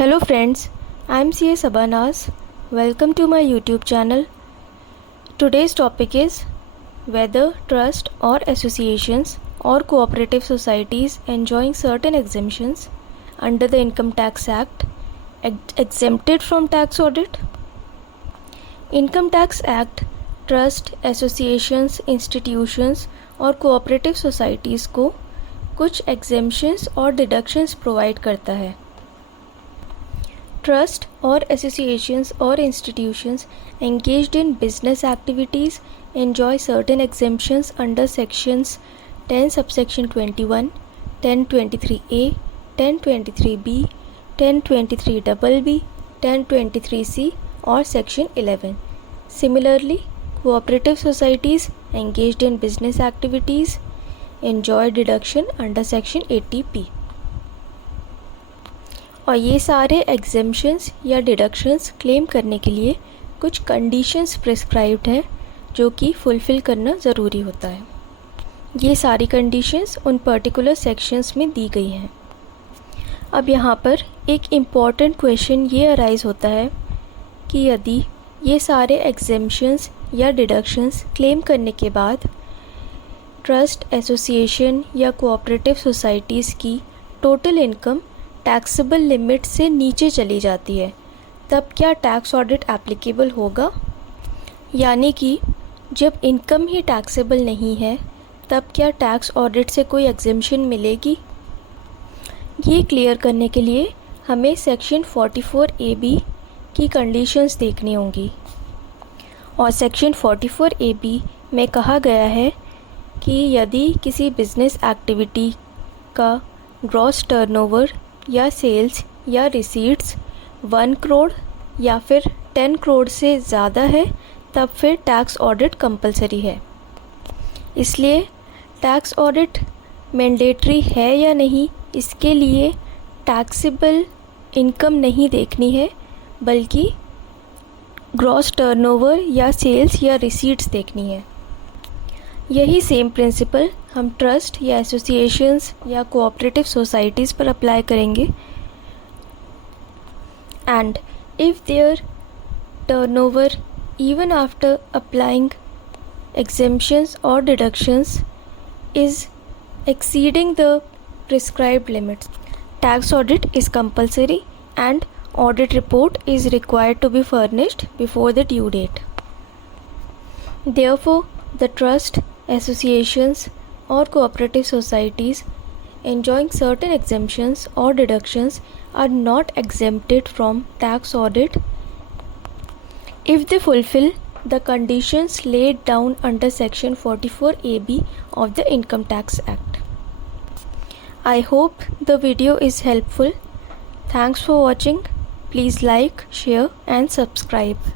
Hello friends, I am CA Sabanaz. Welcome to my YouTube channel. Today's topic is whether trust or associations or cooperative societies enjoying certain exemptions under the Income Tax Act exempted from tax audit. Income Tax Act trust, associations, institutions और cooperative societies को कुछ exemptions और deductions provide करता है। Trust और associations और institutions engaged in business activities enjoy certain exemptions under sections 10 subsection 21, 1023A, 1023B, 1023BB, 1023C और section 11. Similarly, cooperative societies engaged in business activities enjoy deduction under section 80P. और ये सारे exemptions या deductions claim करने के लिए कुछ conditions prescribed हैं जो कि फुलफ़िल करना ज़रूरी होता है। ये सारी कंडीशंस उन पर्टिकुलर सेक्शंस में दी गई हैं। अब यहाँ पर एक इम्पॉर्टेंट क्वेश्चन ये अराइज़ होता है कि यदि ये सारे एग्जेम्पशंस या डिडक्शंस क्लेम करने के बाद ट्रस्ट, एसोसिएशन या कोऑपरेटिव सोसाइटीज़ की टोटल इनकम टैक्सेबल लिमिट से नीचे चली जाती है, तब क्या टैक्स ऑडिट एप्लीकेबल होगा? यानी कि जब इनकम ही टैक्सेबल नहीं है तब क्या टैक्स ऑडिट से कोई एग्जेम्पशन मिलेगी? ये क्लियर करने के लिए हमें सेक्शन 44AB की कंडीशंस देखनी होंगी। और सेक्शन 44AB में कहा गया है कि यदि किसी बिज़नेस एक्टिविटी का ग्रॉस टर्नओवर या सेल्स या रिसीट्स 1 करोड़ या फिर 10 करोड़ से ज़्यादा है तब फिर टैक्स ऑडिट कंपलसरी है। इसलिए टैक्स ऑडिट मैंडेटरी है या नहीं, इसके लिए टैक्सेबल इनकम नहीं देखनी है बल्कि ग्रॉस टर्नओवर या सेल्स या रिसीट्स देखनी है। यही सेम प्रिंसिपल हम ट्रस्ट या एसोसिएशंस या कोऑपरेटिव सोसाइटीज़ पर अप्लाई करेंगे। And if their turnover even after applying exemptions or deductions is exceeding the prescribed limits, tax audit is compulsory and audit report is required to be furnished before the due date. Therefore, the trust, associations or cooperative societies enjoying certain exemptions or deductions are not exempted from tax audit if they fulfill the conditions laid down under section 44AB of the Income Tax Act. I hope the video is helpful. Thanks for watching. Please like, share and subscribe.